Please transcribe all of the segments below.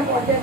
যাবার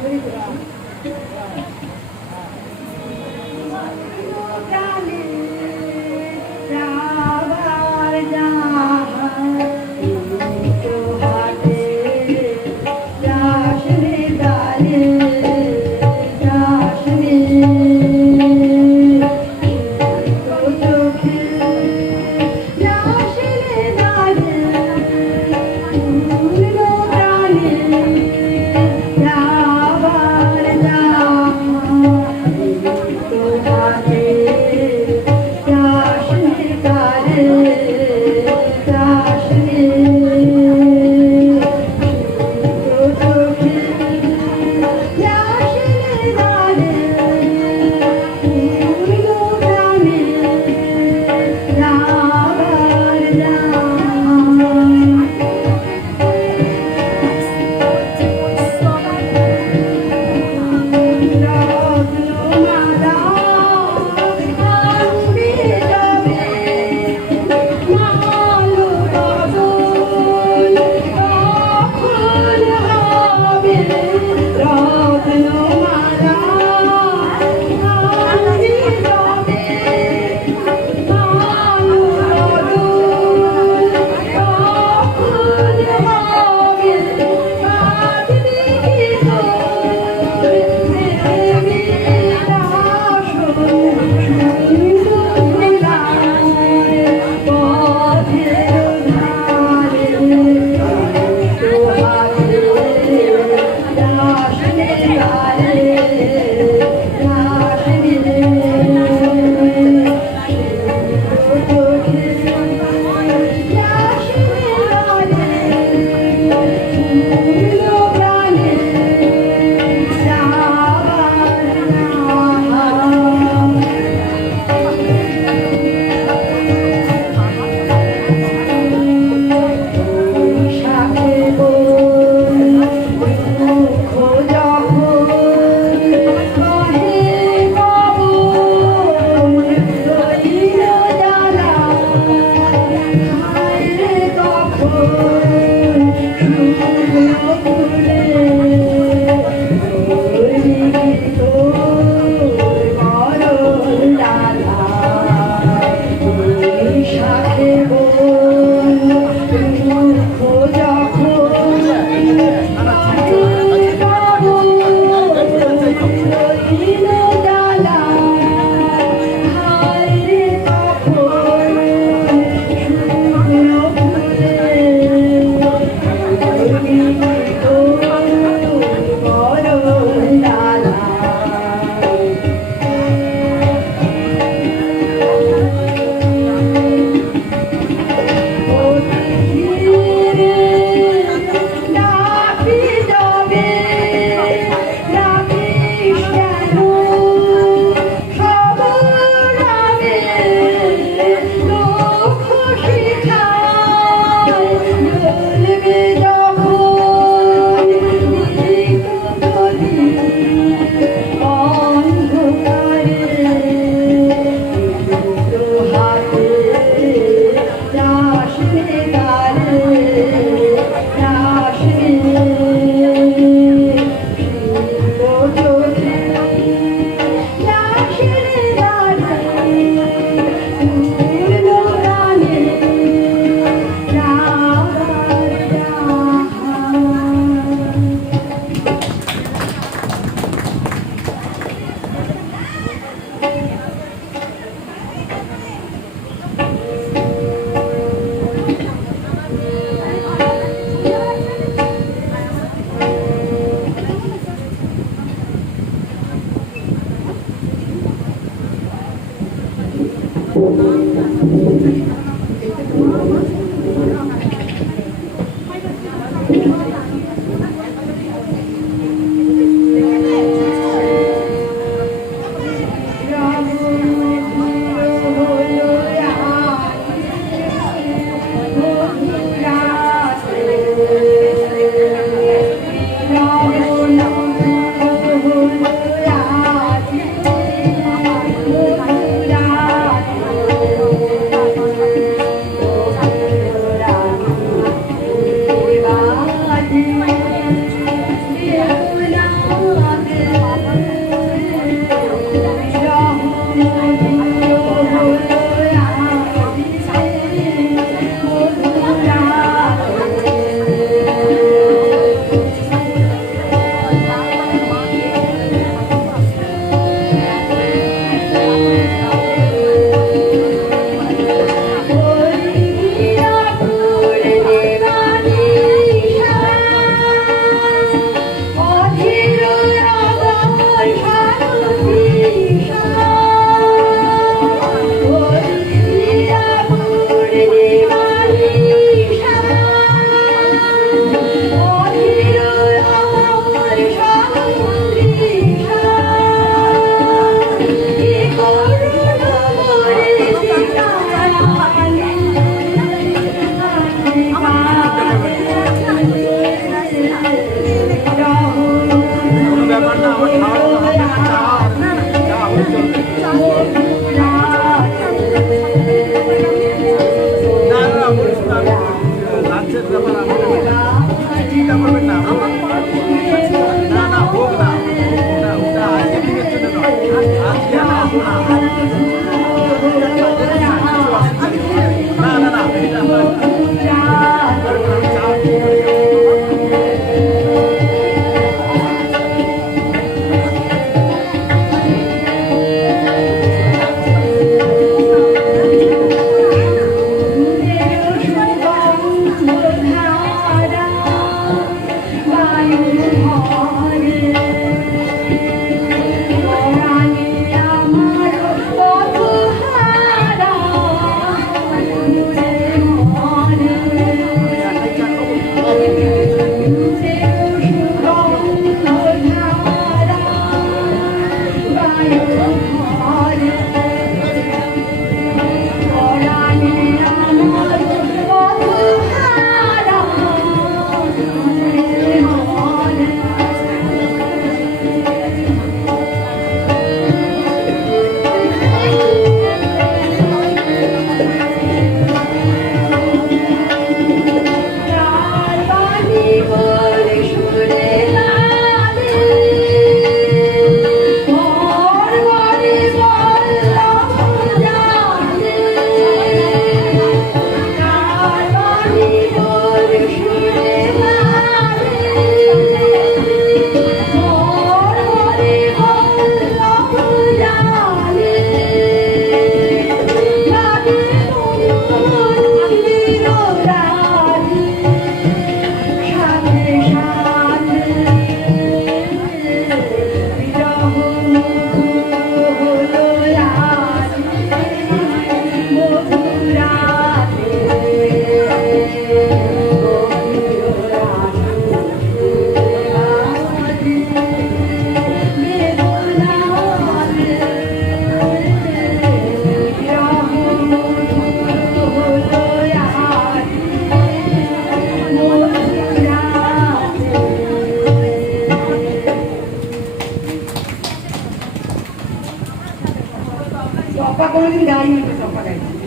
কোনোদিন গাইনি তো চম্পা গাইনি।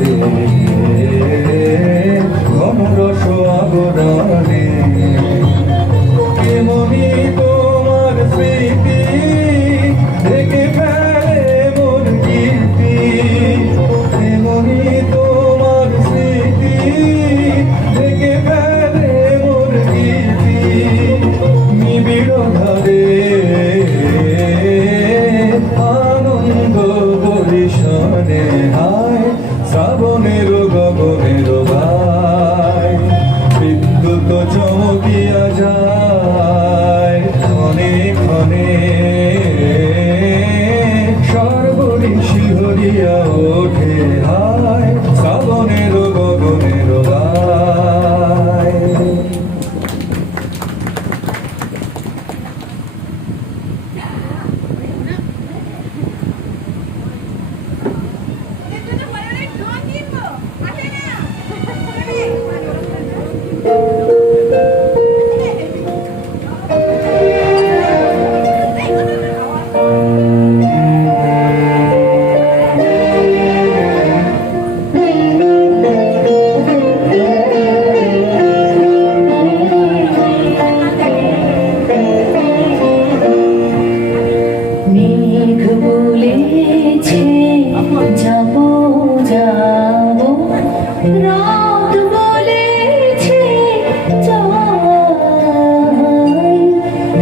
ধারে ঘন রস আবরণে এমনি তোমার স্মৃতি ঢেকে ফেলে মোর কীর্তি এমনি তোমার স্মৃতি ঢেকে ফেলে মোর কীর্তি নিবিড় ধারে আনন্দ পরিশনে হায় শ্রাবণের গগনের ভাই বিদ্যুৎ চমকিয়া যায় ক্ষণে ক্ষণে সর্বরি শিহরিয়া ওঠে হায় শ্রাবণের গগনের ভাই। মেঘ বলেছে যাবো যাবো, রাত বলেছে যাই,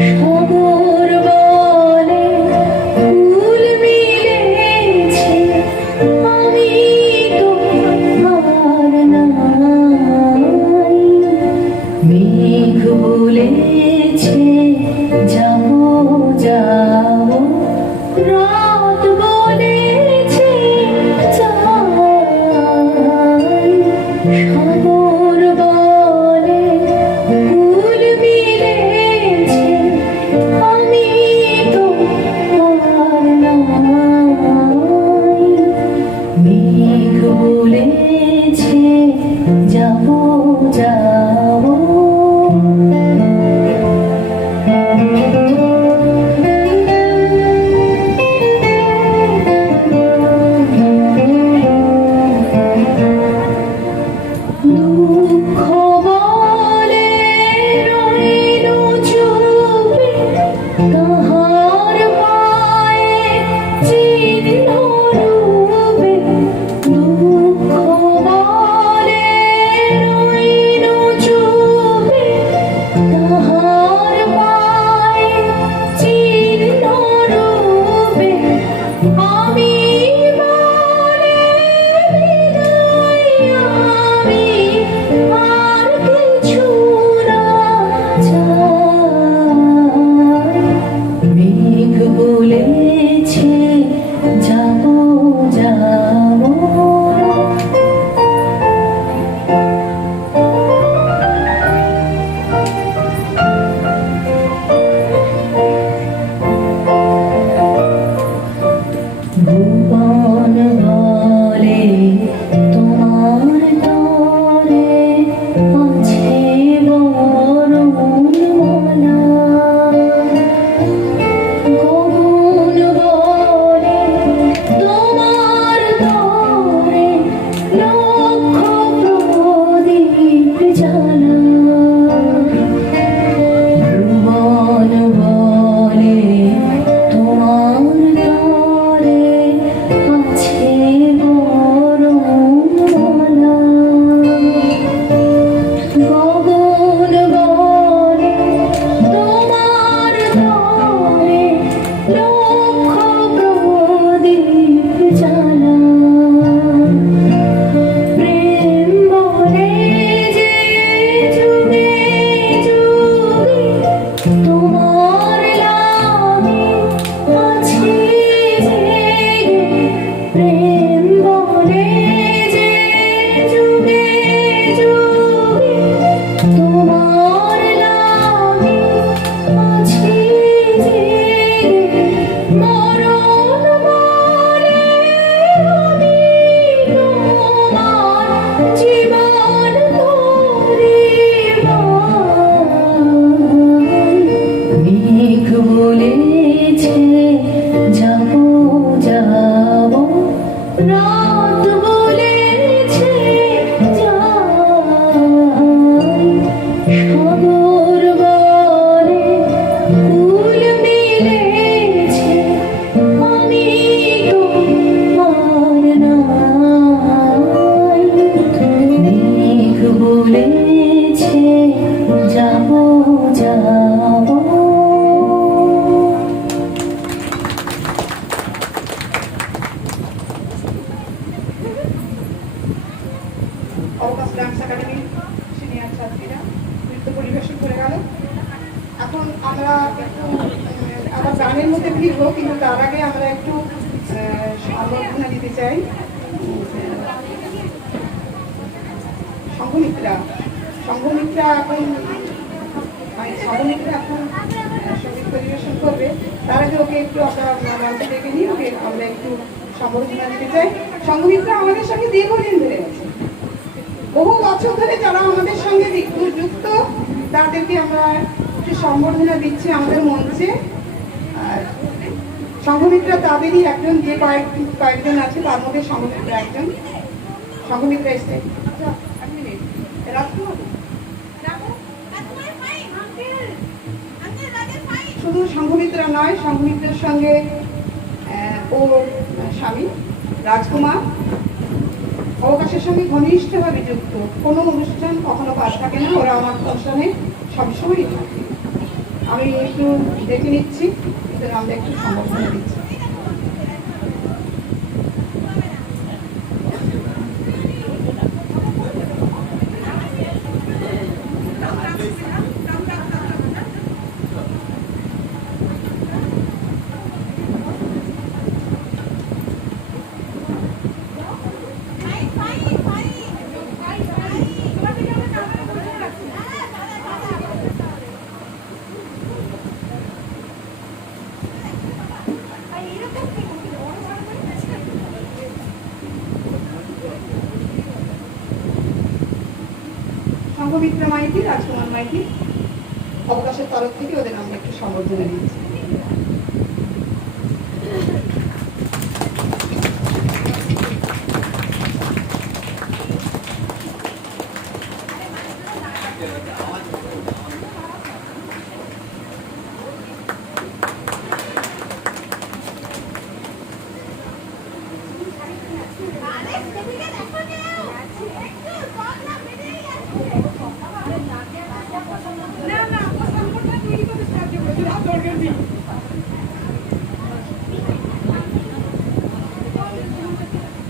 সাগর বলে ফুল মিলেছে, আমি তো আর নাই। মেঘ বলেছে যাবো যাবো, রাত বলেছে যাই, সাগর বলে ফুল মিলেছে, আমি তো আর নাই। মেঘ বলেছে যাবো যাবো। দুঃখ বলে রইল চুপে, তাহার পায়ে চিহ্ন রূপে। দুঃখ বলে রইল চুপে, তাহার পায়ে চিহ্ন রূপে। আমি বলে বিদায়, আমি আর কিছু না চাই। মেঘ বলেছে যাবো যাবো। ভুবন বলে তোমার তরে আছে বরণমালা, গগন বলে তোমার তরে লক্ষ প্রদীপ জ্বালা। ভুবন বলে তোমার তরে আছে বরণমালা, গগন বলে তোমার তরে লক্ষ প্রদীপ জ্বালা। প্রেম বলে যে যুগে যুগে তোমার লাগি আছি জেগে। প্রেম বলে যে যুগে যুগে তোমার লাগি আছি জেগে। মরণ বলে আমি তোমার জীবন ধরিবাই। মেঘ বলেছে যাবো যাবো, রাত বলে ডান্স একাডেমির সিনিয়র ছাত্রীরা নৃত্য পরিবেশন করে গেল। এখন আমরা একটু আবার গানের মধ্যে ফিরবো, কিন্তু তার আগে আমরা একটু সম্বর্ধনা দিতে চাই সংঘমিত্রা। সংঘমিত্রা এখন সঙ্গীত পরিবেশন করবে। তার আগে ওকে একটু আমরা মঞ্চে ডেকে নিয়ে ওকে আমরা একটু সম্বর্ধনা দিতে চাই। সংঘমিত্রা আমাদের সঙ্গে দীর্ঘদিন ধরে আছে, বহু বছর ধরে যারা আমাদের সঙ্গে যুক্ত তাদেরকে আমরা একটু সম্বর্ধনা দিচ্ছি আমাদের মঞ্চে। আর সংঘমিত্রা তাদেরই একজন, যে কয়েকজন আছে তার মধ্যে সংঘমিত্রা একজন। সংঘমিত্রা এসছে শুধু সংঘমিত্রা নয়, সংঘমিত্রার সঙ্গে ও স্বামী রাজকুমার অবকাশের সঙ্গে ঘনিষ্ঠভাবে যুক্ত। কোনো অনুষ্ঠান কখনো বাদ থাকে না, ওরা আমার অনুষ্ঠানে সবসময়ই থাকে। আমি একটু দেখে নিচ্ছি, এদের আমরা একটু সম্বর্ধনা দিচ্ছি। সংঘমিত্রা মাইতি, রাজকুমার মাইতি অবকাশের তরফ থেকে ওদের আমরা একটু সম্বর্ধনা দিচ্ছি।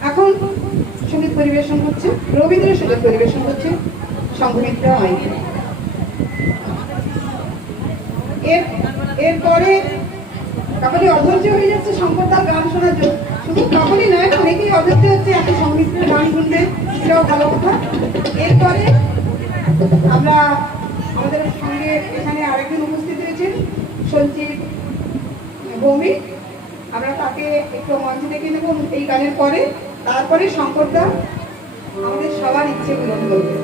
এখন সঙ্গীত পরিবেশন হচ্ছে, রবীন্দ্রসঙ্গীত পরিবেশন হচ্ছে সংঘমিত্রা মাইতি। এরপরে কাকলি অধৈর্য হয়ে যাচ্ছে শঙ্করদার গান শোনার জন্য। শুধু কাকলি নয়, অনেকেই অধৈর্য হচ্ছে এত সংগীতের গান শুনতে, সেটাও ভালো কথা। এরপরে আমরা আমাদের সঙ্গে এখানে আরেকজন উপস্থিত হয়েছেন সঞ্জীব ভৌমিক, আমরা তাকে একটু মঞ্চে ডেকে নেব এই গানের পরে। তারপরে শঙ্করদা আমাদের সবার ইচ্ছে পূরণ করবে।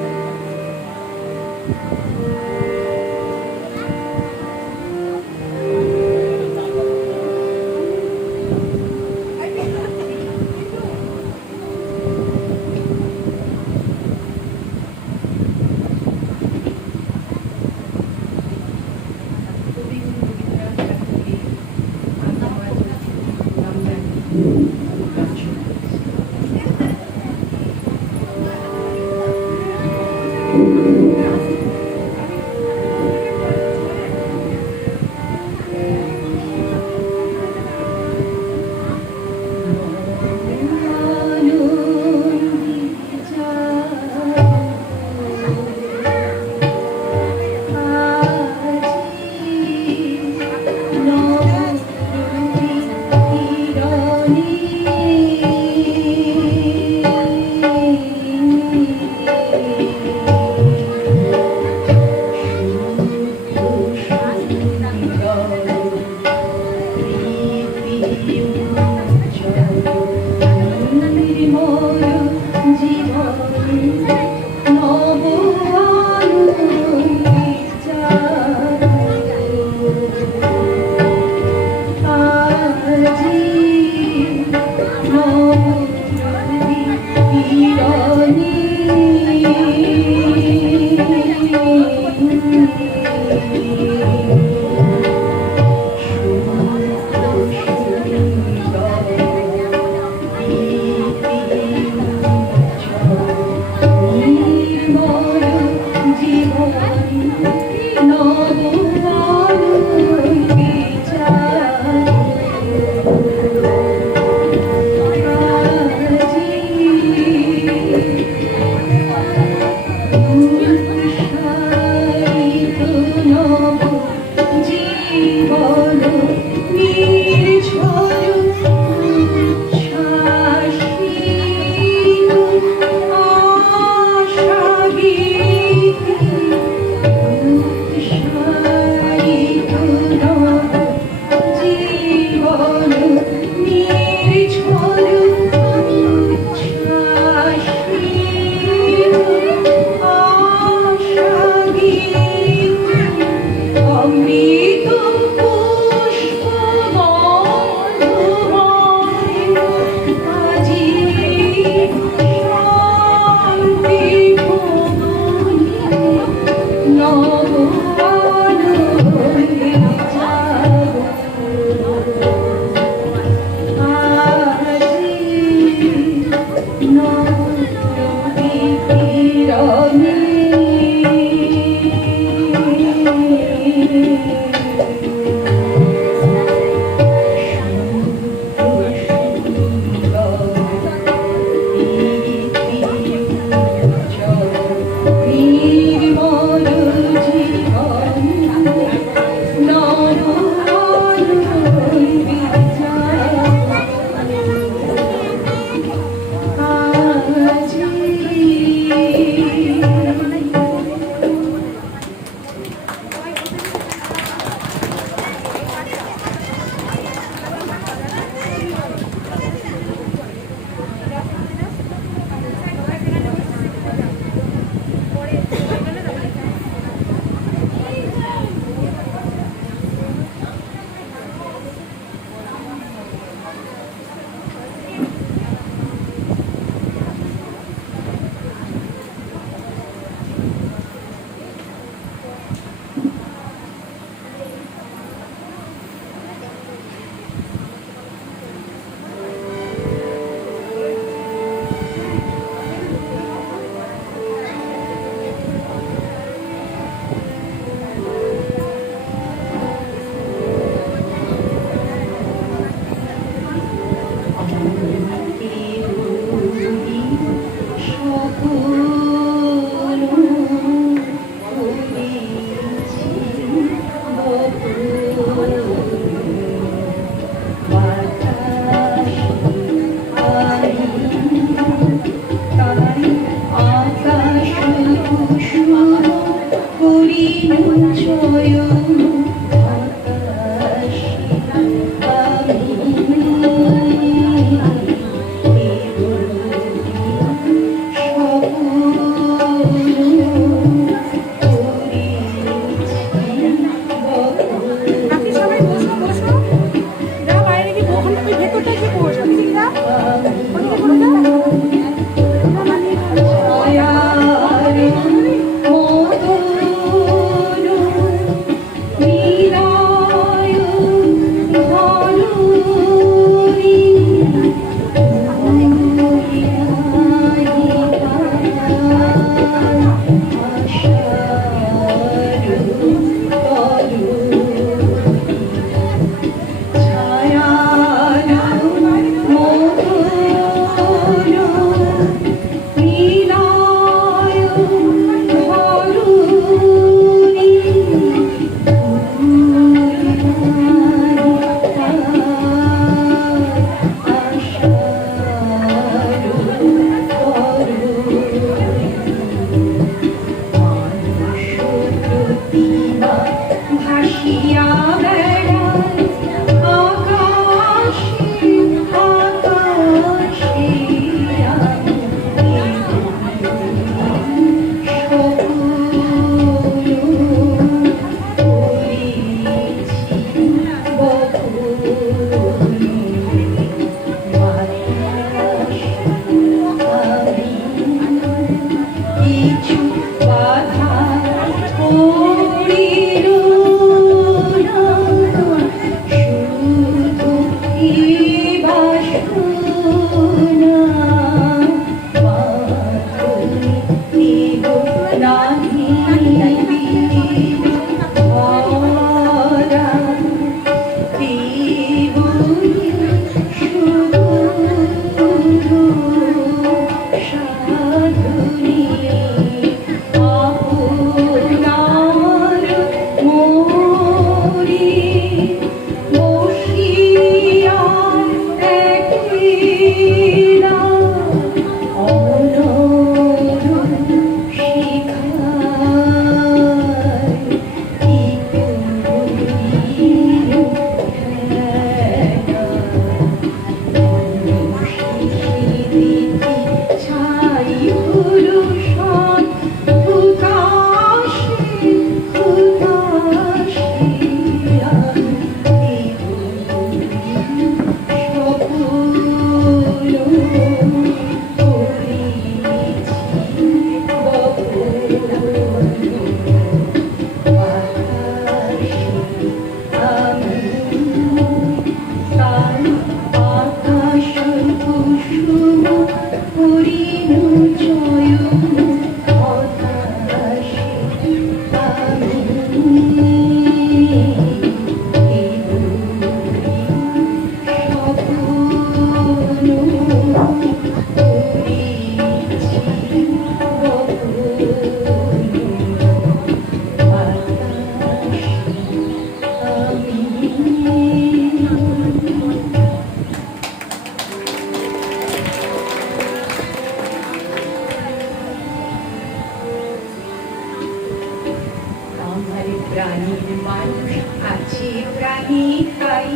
প্রাণীর মানুষ আছে প্রাণী তাই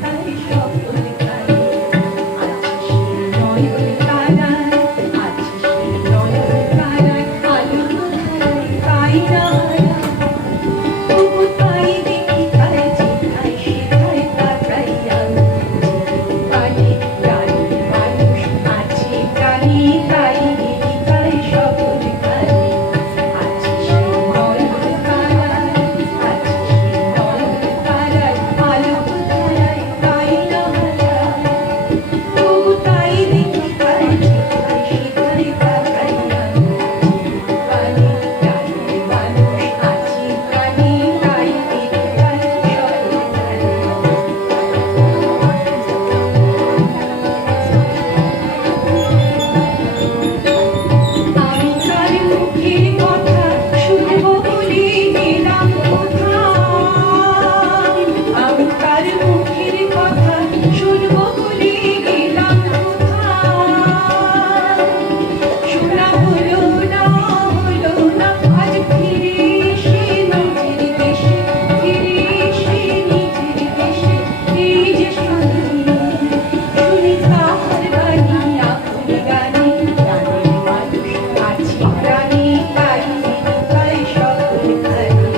তাই সকল গাই আছে সে নয়ন তারায় আছে সে নয়ন তারায় আলো ধারায় তাই না তবু তাই দেখি তাই যেথায় সেথায় তাকাই আমি প্রাণী প্রাণীর মানুষ আছে প্রাণী তাই তাই সকল গাই আছে সে নয়ন তারায় আছে সে নয়ন তারায় আলো ধারায় তাই না তবু তাই দেখি তাই যেথায় সেথায় তাকাই আমি প্রাণী প্রাণীর মানুষ আছে প্রাণী তাই তাই সকল আমি কার মুখের কথা শুনবো বলে গেলাম কোথায় আমি কার মুখের কথা শুনবো বলে গেলাম কোথায় শোনা হলো না আজ ফিরে এসে নিজের দেশে ফিরে এসে নিজের দেশে এই যে শুনি তাহার বাণী আপন গানে প্রাণীর মানুষ আছে প্রাণী তাই তাই সকল খানি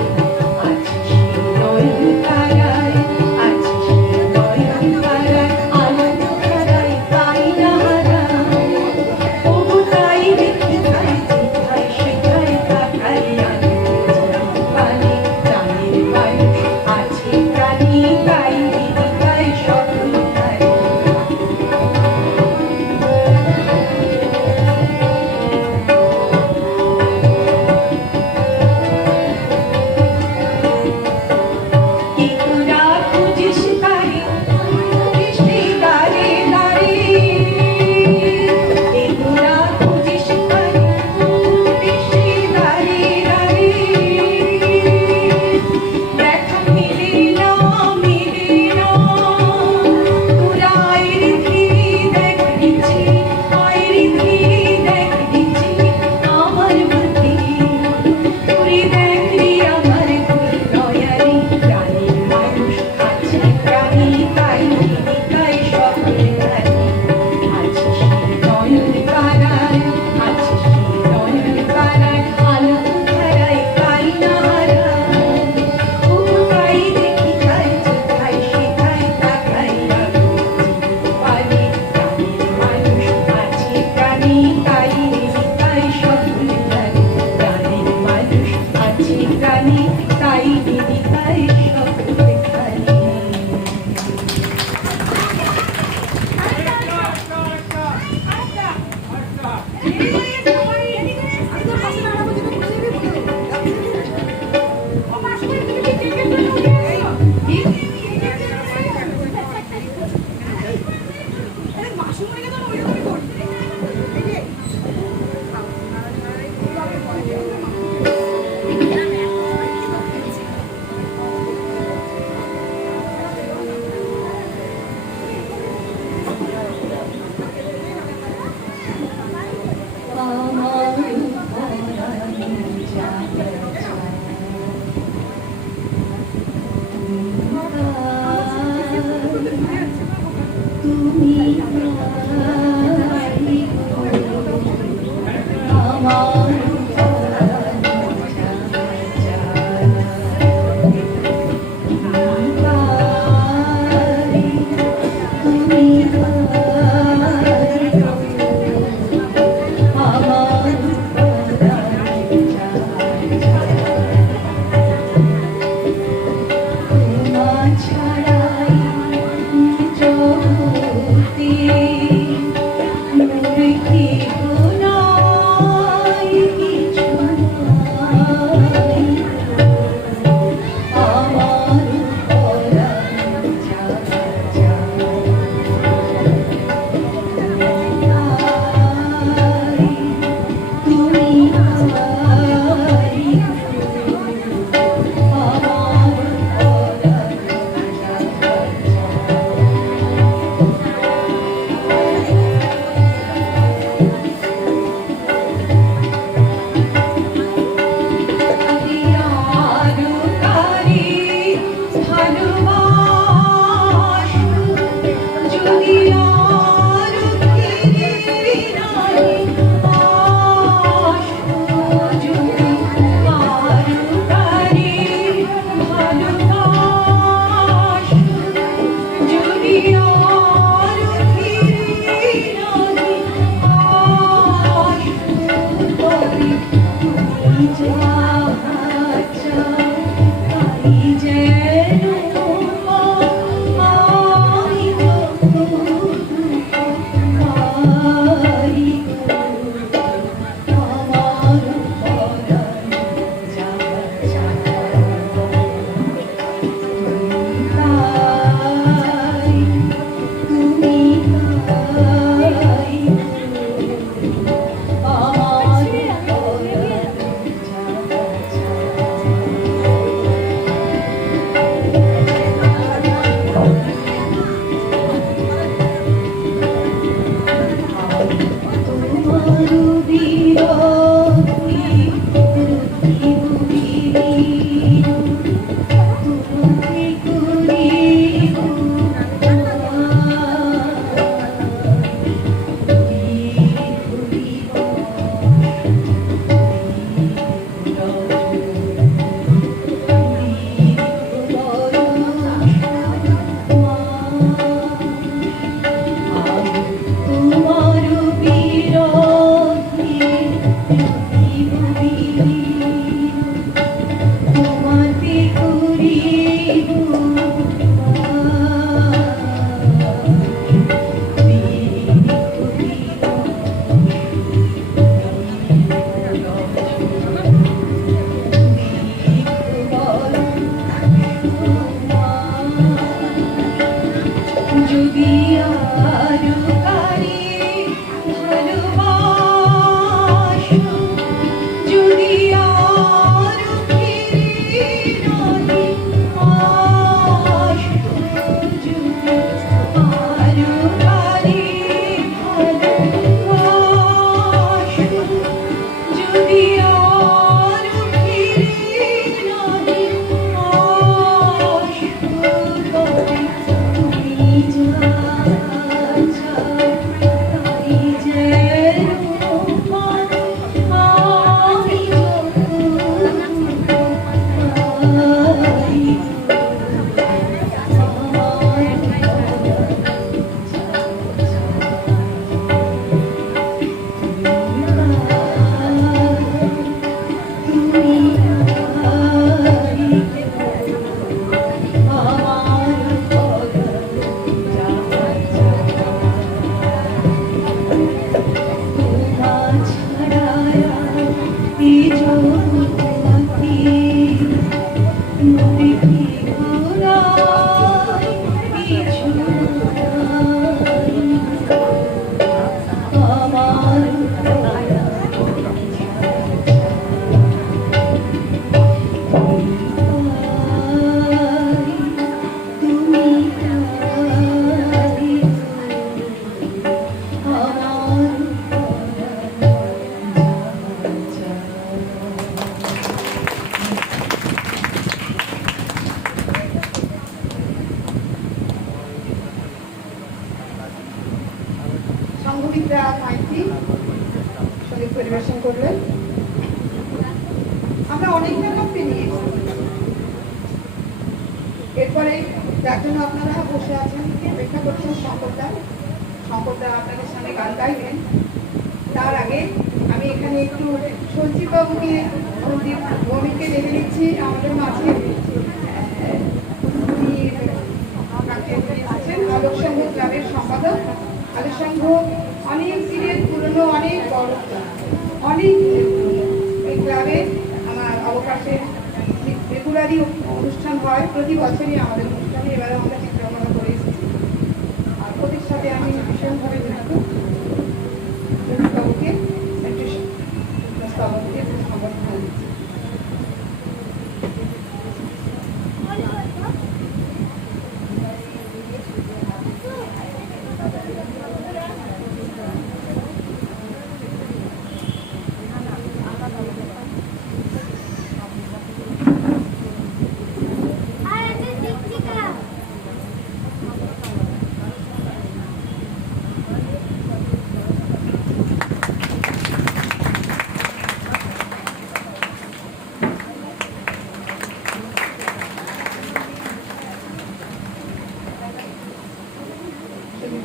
আছে সে নয়ন তারায় আছে সে নয়ন তারায় আলো ধারায় তাই না তবু তাই দেখি তাই যেথায় সেথায় তাকাই আমি প্রাণী প্রাণীর মানুষ আছে প্রাণী তাই তাই সকল খানি কি তোরা খুঁজিস তারে বৃষ্টি দাঁড়ে দাঁড়ে কি তোরা খুঁজিস তারে বৃষ্টি দাঁড়ে দাঁড়ে দেখা মিলে না তোরা আয়ের ধীরে দেখ দিচ্ছি আয়ের ধীরে দেখ দিচ্ছি আমার বুদ্ধি তোরে দেখলি আমার দয়ারি প্রাণীর মানুষ আছে প্রাণী তাই তাই সকল গানি আছে সে নয়ন তারায় আছে সে নয়ন তারায় আলো ধারায় তাই না তবু তাই দেখি তাই যেথায় সেথায় তাকাই আমি প্রাণী প্রাণীর মানুষ আছে প্রাণী তাই তাই সকল গানি প্রাণীর মানুষ আছে প্রাণী তাই তাই সকল গানি ছাড়াই জগতে পরিবেশন করবেন। আমরা অনেক রকম নিয়ে এরপরে যার জন্য আপনারা বসে আছেন অপেক্ষা করছেন শঙ্করদা আপনাদের সামনে গান গাইবেন। তার আগে আমি এখানে একটু সঞ্জীব বাবুকে ভৌমিককে ডেকে নিচ্ছি আমাদের মাঝে। আলোক সংঘ ক্লাবের সম্পাদক। আলোক সংঘ অনেক দিনের পুরনো, অনেক বড় ক্লাব, অনেক এই ক্লাবে আমার অবকাশে রেগুলারই অনুষ্ঠান হয়, প্রতি বছরই আমাদের অনুষ্ঠানে। এবারে আমরা চিত্রাঙ্কন করে এসেছি আর ওদের সাথে আমি ভীষণভাবে যুক্ত। বাবুকে একটু স্তবকে সম্বর্ধনা দিচ্ছি।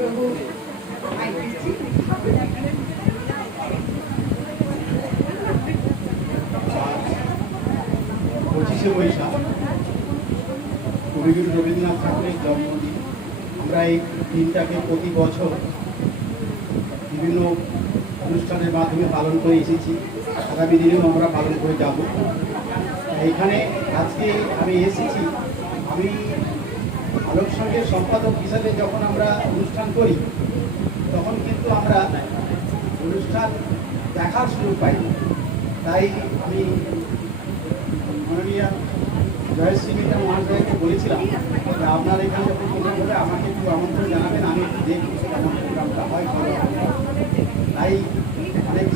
বাবু আই দিচ্ছি। 25শে বৈশাখ কবিগুরু রবীন্দ্রনাথ ঠাকুরের জন্মদিন। আমরা এই দিনটাকে প্রতি বছর বিভিন্ন অনুষ্ঠানের মাধ্যমে পালন করে এসেছি, আগামী দিনেও আমরা পালন করে যাব। এখানে আজকে আমি এসেছি, আমি আলোক সংঘের সম্পাদক হিসাবে যখন আমরা অনুষ্ঠান করি তখন কিন্তু আমরা অনুষ্ঠান দেখার সুযোগ পাই। তাই আমি মাননীয় জয়শ্রী মিত্র মহাশয়কে বলেছিলাম যে আপনার এখানে যখন প্রোগ্রাম হবে আমাকে একটু আমন্ত্রণ জানাবেন, আমি একটু দেখি কেমন প্রোগ্রামটা হয়। তাই অনেক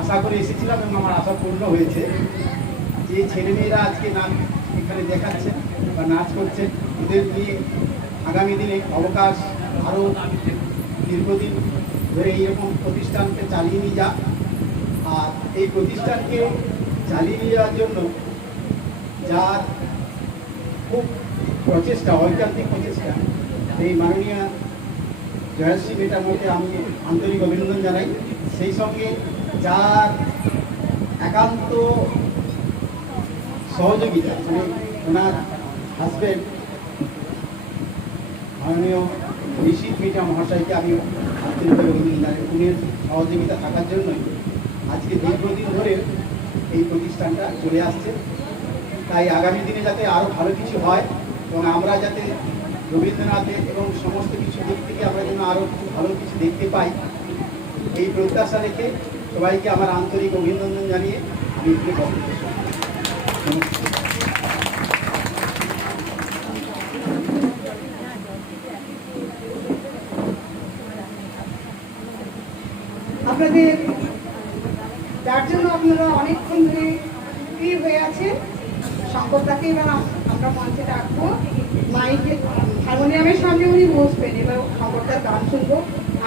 আশা করে এসেছিলাম এবং আমার আশা পূর্ণ হয়েছে। যে ছেলেমেয়েরা আজকে নাচ এখানে দেখাচ্ছেন বা নাচ করছেন, ওদের নিয়ে আগামী দিনে অবকাশ আরও দীর্ঘদিন ধরে এইরকম প্রতিষ্ঠানকে চালিয়ে নিয়ে যাক। আর এই প্রতিষ্ঠানকে চালিয়ে নিয়ে যাওয়ার জন্য যার খুব প্রচেষ্টা, ঐকান্তিক প্রচেষ্টা, এই মাননীয় জয়শ্রী মেটামকে আমি আন্তরিক অভিনন্দন জানাই। সেই সঙ্গে যার একান্ত সহযোগিতা, মানে ওনার হাজব্যান্ড মাননীয় নিশীথ মিটা মহাশয়কে আমি আন্তরিকভাবে অভিনন্দন জানাই। উনির সহযোগিতা থাকার জন্যই আজকে দীর্ঘদিন ধরে এই প্রতিষ্ঠানটা চলে আসছে। তাই আগামী দিনে যাতে আরও ভালো কিছু হয় এবং আমরা যাতে রবীন্দ্রনাথের এবং সমস্ত কিছু দিক থেকে আমরা যেন আরও ভালো কিছু দেখতে পাই, এই প্রত্যাশা রেখে সবাইকে আমার আন্তরিক অভিনন্দন জানিয়ে আমি এখানে বক্তব্য শেষ করছি। আপনাদের যার জন্য আপনারা অনেকক্ষণ ধরে স্থির হয়ে আছেন, শঙ্করদাকে এবার আমরা মঞ্চে ডাকবো। মাইকে হারমোনিয়ামের সামনে উনি বসবেন, এবার শঙ্করদার গান শুনবো,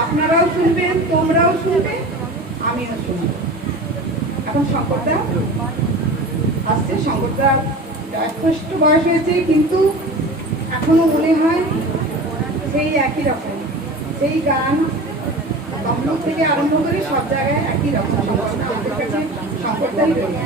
আপনারাও শুনবেন, তোমরাও শুনবে, আমিও শুনবো। এখন শঙ্করদা আসছে। শঙ্করদা যথেষ্ট বয়স হয়েছে, কিন্তু এখনো মনে হয় সেই একই রকম, সেই গান তমলুক থেকে আরম্ভ করে সব জায়গায় একই রকম। শঙ্করদাই রয়েছে।